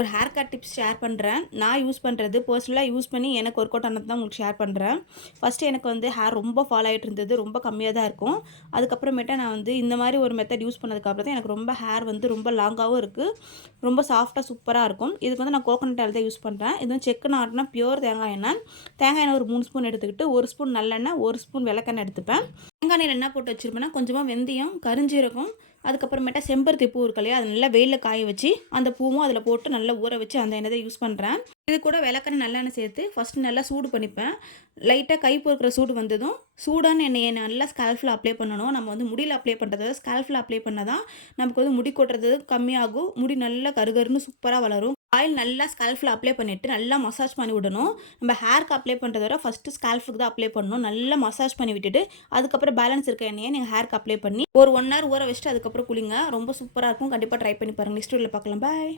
ஒரு hair cut tips share பண்ணுறேன். நான் யூஸ் பண்ணுறது பர்சனலாக யூஸ் பண்ணி எனக்கு ஒர்க் அவுட் ஆனது தான் உங்களுக்கு ஷேர் பண்ணுறேன். ஃபஸ்ட்டு எனக்கு வந்து ஹேர் ரொம்ப ஃபால் ஆகிட்டு இருந்தது. ரொம்ப கம்மியாக தான் இருக்கும். அதுக்கப்புறமேட்டா நான் வந்து இந்த மாதிரி ஒரு மெத்தட் யூஸ் பண்ணதுக்கப்புறம் தான் எனக்கு ரொம்ப ஹேர் வந்து ரொம்ப லாங்காகவும் இருக்குது. ரொம்ப சாஃப்டாக சூப்பராக இருக்கும். இதுக்கு வந்து நான் கோகோனட் ஆயில் தான் யூஸ் பண்ணுறேன். இது வந்து செக்கு நாட்டுனா பியூர் தேங்காய் எண்ணெய். தேங்காய் எண்ணெய் ஒரு 3 ஸ்பூன் எடுத்துக்கிட்டு 1 ஸ்பூன் நல்லெண்ணெய் 1 ஸ்பூன் விளக்கெண்ணெய் எடுத்துப்பேன். தேங்காய் எண்ணெயில் என்ன போட்டு வச்சுருப்பேன்னா கொஞ்சமாக வெந்தயம், கருஞ்சீரகம், அதுக்கப்புறமேட்டா செம்பருத்தி பூ இருக்கு இல்லையா, அது நல்லா வெயிலில் காய வச்சு அந்த பூவும் அதில் போட்டு நல்லா ஊற வச்சு அந்த எண்ணெய் தான் யூஸ் பண்ணுறேன். இது கூட விளக்கெண்ணெய் நல்லெண்ணெய் சேர்த்து ஃபஸ்ட்டு நல்லா சூடு பண்ணிப்பேன். லைட்டாக கை பொறுக்கிற சூடு வந்ததும் சூடான எண்ணெயை நல்லா ஸ்கால்ஃபில் அப்ளை பண்ணணும். நம்ம வந்து முடியில் அப்ளை பண்ணுறத ஸ்கால்ஃபில் அப்ளை பண்ணால் தான் நமக்கு வந்து முடி கொட்டுறது கம்மியாகும். முடி நல்லா கருகருன்னு சூப்பராக வளரும். ஆயில் நல்லா ஸ்கால்ஃபில் அப்ளை பண்ணிவிட்டு நல்லா மசாஜ் பண்ணி விடணும். நம்ம ஹேருக்கு அப்ளை பண்ணுறத விட ஃபஸ்ட்டு ஸ்கால்ஃபுக்கு தான் அப்ளை பண்ணணும். நல்லா மசாஜ் பண்ணி விட்டுட்டு அதுக்கப்புறம் பேலன்ஸ் இருக்க எண்ணெயை நீங்கள் ஹேருக்கு அப்ளை பண்ணி ஒரு 1 ஹவர் ஊற வச்சுட்டு அதுக்கப்புறம் குளிங்க. ரொம்ப சூப்பராக இருக்கும். கண்டிப்பாக ட்ரை பண்ணி பாருங்கள். நெக்ஸ்ட் வீடியோவில் பார்க்கலாம். பாய்.